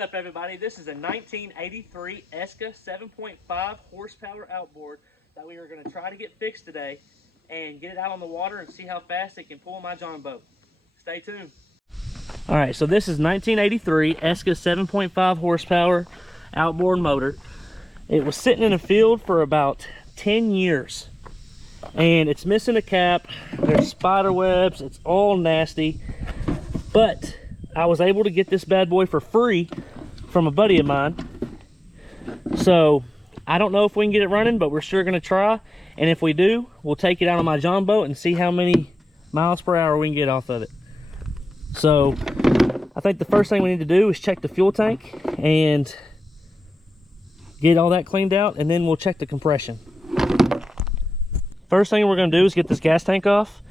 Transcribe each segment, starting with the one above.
up, everybody? This is a 1983 ESKA 7.5 horsepower outboard that we are going to try to get fixed today and get it out on the water and see how fast it can pull my John boat. Stay tuned. All right, so this is 1983 ESKA 7.5 horsepower outboard motor. It was sitting in a field for about 10 years and it's missing a cap. There's spider webs. It's all nasty, but I was able to get this bad boy for free from a buddy of mine. So I don't know if we can get it running, but we're sure gonna try. And if we do, we'll take it out on my John boat and see how many miles per hour we can get off of it. So I think the first thing we need to do is check the fuel tank and get all that cleaned out, and then we'll check the compression. First thing we're gonna do is get this gas tank off.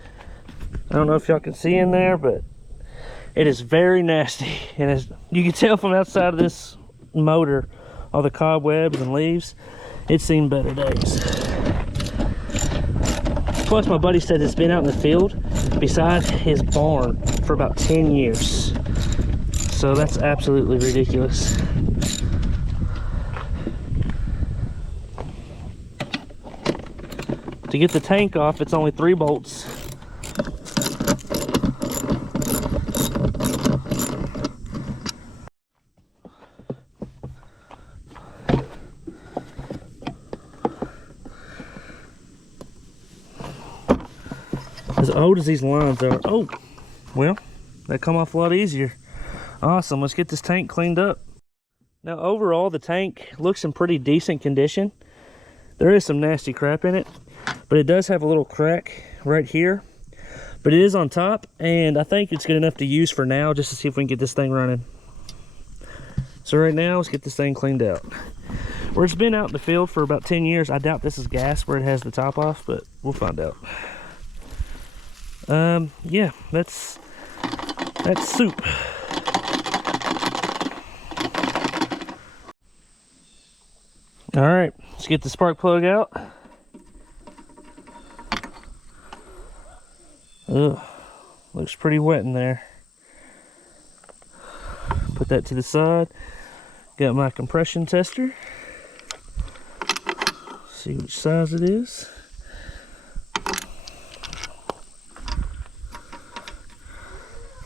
I don't know if y'all can see in there, but it is very nasty, and as you can tell from outside of this motor, all the cobwebs and leaves, it's seen better days. Plus, my buddy said it's been out in the field beside his barn for about 10 years. So that's absolutely ridiculous. To get the tank off, it's only 3 bolts. As old as these lines are, oh, well, they come off a lot easier. Awesome, let's get this tank cleaned up. Now overall, the tank looks in pretty decent condition. There is some nasty crap in it, but it does have a little crack right here. But it is on top, and I think it's good enough to use for now, just to see if we can get this thing running. So right now, let's get this thing cleaned out. Where it's been out in the field for about 10 years, I doubt this is gas where it has the top off, but we'll find out. Yeah, that's soup. All right, let's get the spark plug out. Ugh, looks pretty wet in there. Put that to the side. Got my compression tester. See which size it is.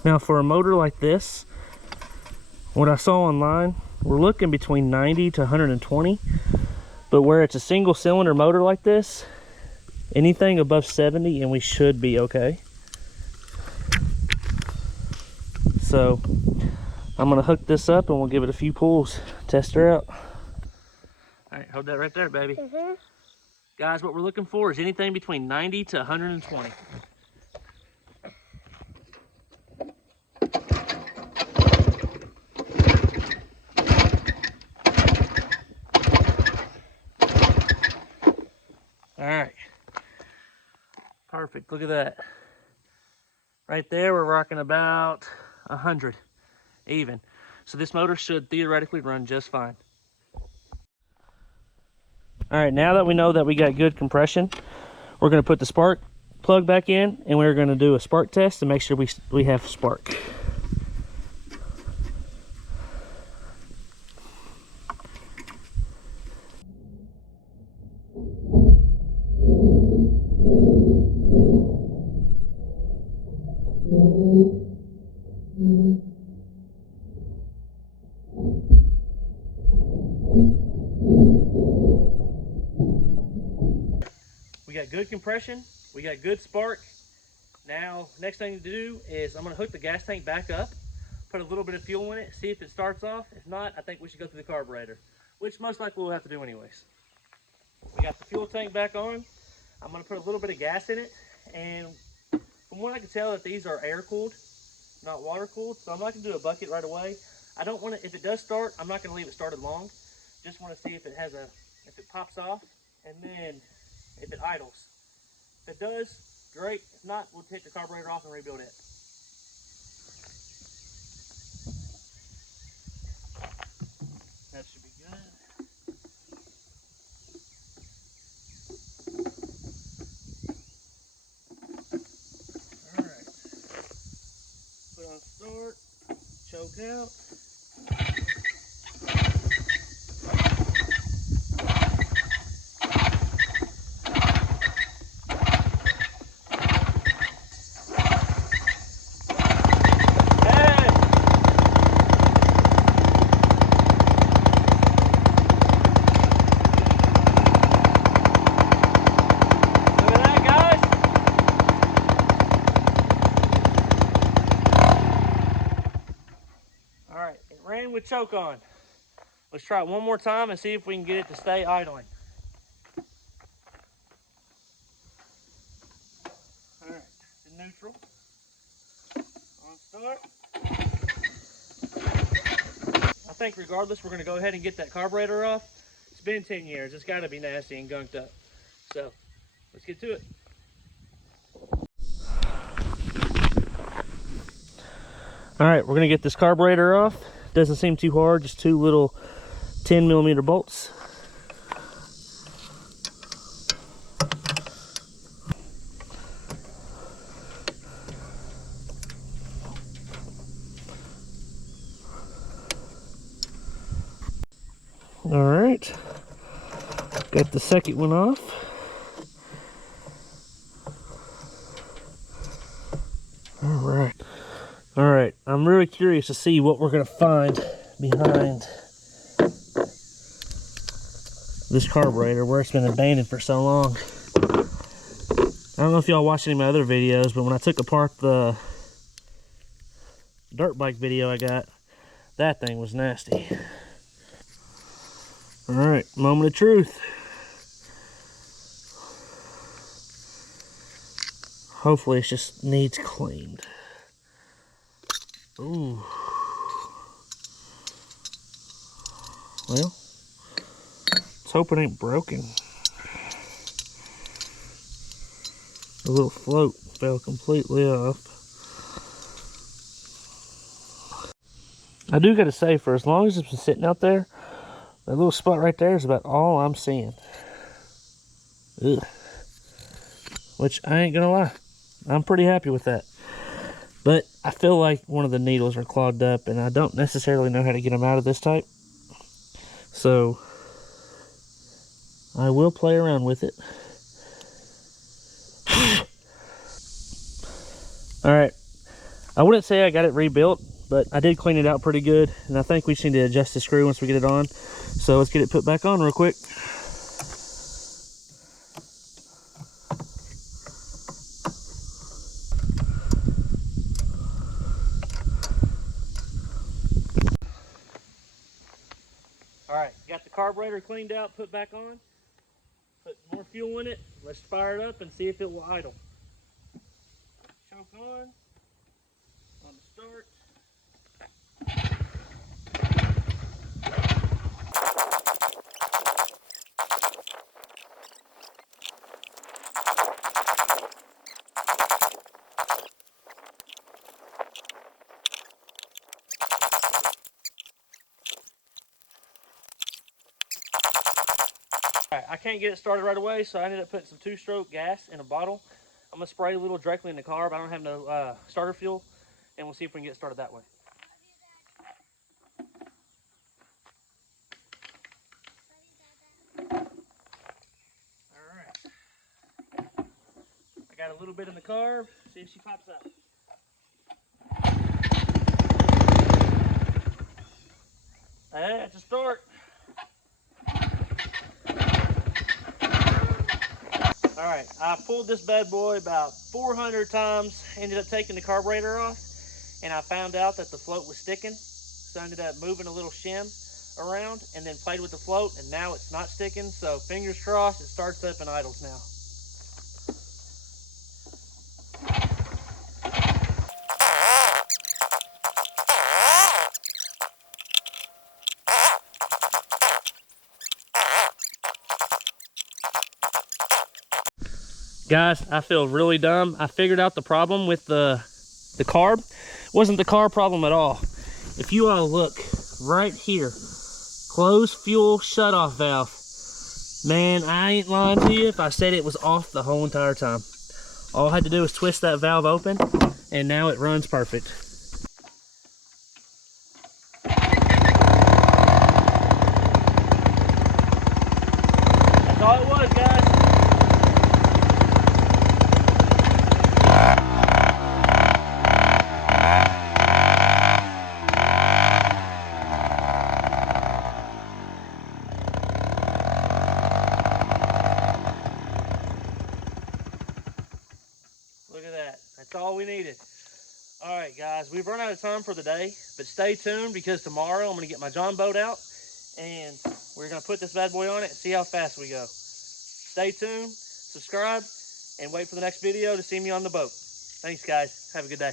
Now for a motor like this, what I saw online, we're looking between 90 to 120, but where it's a single cylinder motor like this, anything above 70 and we should be okay. So I'm gonna hook this up and we'll give it a few pulls, test her out. All right, hold that right there, baby. Guys, what we're looking for is anything between 90 to 120. All right, perfect, look at that. Right there, we're rocking about 100 even. So this motor should theoretically run just fine. All right, now that we know that we got good compression, we're gonna put the spark plug back in and we're gonna do a spark test to make sure we have spark. We got good compression, we got good spark. Now, next thing to do is I'm gonna hook the gas tank back up, put a little bit of fuel in it, see if it starts off. If not, I think we should go through the carburetor, which most likely we'll have to do anyways. We got the fuel tank back on. I'm gonna put a little bit of gas in it, and from what I can tell, that these are air cooled, not water cooled. So I'm not gonna do a bucket right away. I don't want to, if it does start, I'm not gonna leave it started long. Just want to see if it has if it pops off, and then if it idles. If it does, great. If not, we'll take the carburetor off and rebuild it. That should be good. All right. Put on start, choke out. ran with choke on. Let's try it one more time and see if we can get it to stay idling. All right, to neutral. On start. I think regardless, we're gonna go ahead and get that carburetor off. It's been 10 years. It's gotta be nasty and gunked up. So let's get to it. All right, we're gonna get this carburetor off. Doesn't seem too hard, just 2 little 10mm bolts. All right, got the second one off. All right, I'm really curious to see what we're gonna find behind this carburetor where it's been abandoned for so long. I don't know if y'all watched any of my other videos, but when I took apart the dirt bike video I got, that thing was nasty. All right, moment of truth. Hopefully it just needs cleaned. Ooh. Well, let's hope it ain't broken. The little float fell completely off. I do gotta say, for as long as it's been sitting out there, that little spot right there is about all I'm seeing. Ugh. Which I ain't gonna lie, I'm pretty happy with that. But I feel like one of the needles are clogged up and I don't necessarily know how to get them out of this type. So I will play around with it. Alright, I wouldn't say I got it rebuilt, but I did clean it out pretty good. And I think we just need to adjust the screw once we get it on. So let's get it put back on real quick. Alright, got the carburetor cleaned out, put back on. Put more fuel in it. Let's fire it up and see if it will idle. Choke on the start. Alright, I can't get it started right away, so I ended up putting some 2-stroke gas in a bottle. I'm going to spray a little directly in the carb. I don't have no starter fuel, and we'll see if we can get it started that way. Alright. I got a little bit in the carb. See if she pops out. That's a start. Alright, I pulled this bad boy about 400 times, ended up taking the carburetor off, and I found out that the float was sticking. So I ended up moving a little shim around and then played with the float, and now it's not sticking. So fingers crossed it starts up and idles now. Guys, I feel really dumb. I figured out the problem with the carb. It wasn't the carb problem at all. If you all look right here, closed fuel shutoff valve. Man, I ain't lying to you if I said it was off the whole entire time. All I had to do was twist that valve open, and now it runs perfect. That's all it was, guys. Look at that. That's all we needed. All right, guys, we've run out of time for the day, but stay tuned because tomorrow I'm going to get my John boat out and we're going to put this bad boy on it and see how fast we go. Stay tuned, subscribe, and wait for the next video to see me on the boat. Thanks, guys. Have a good day.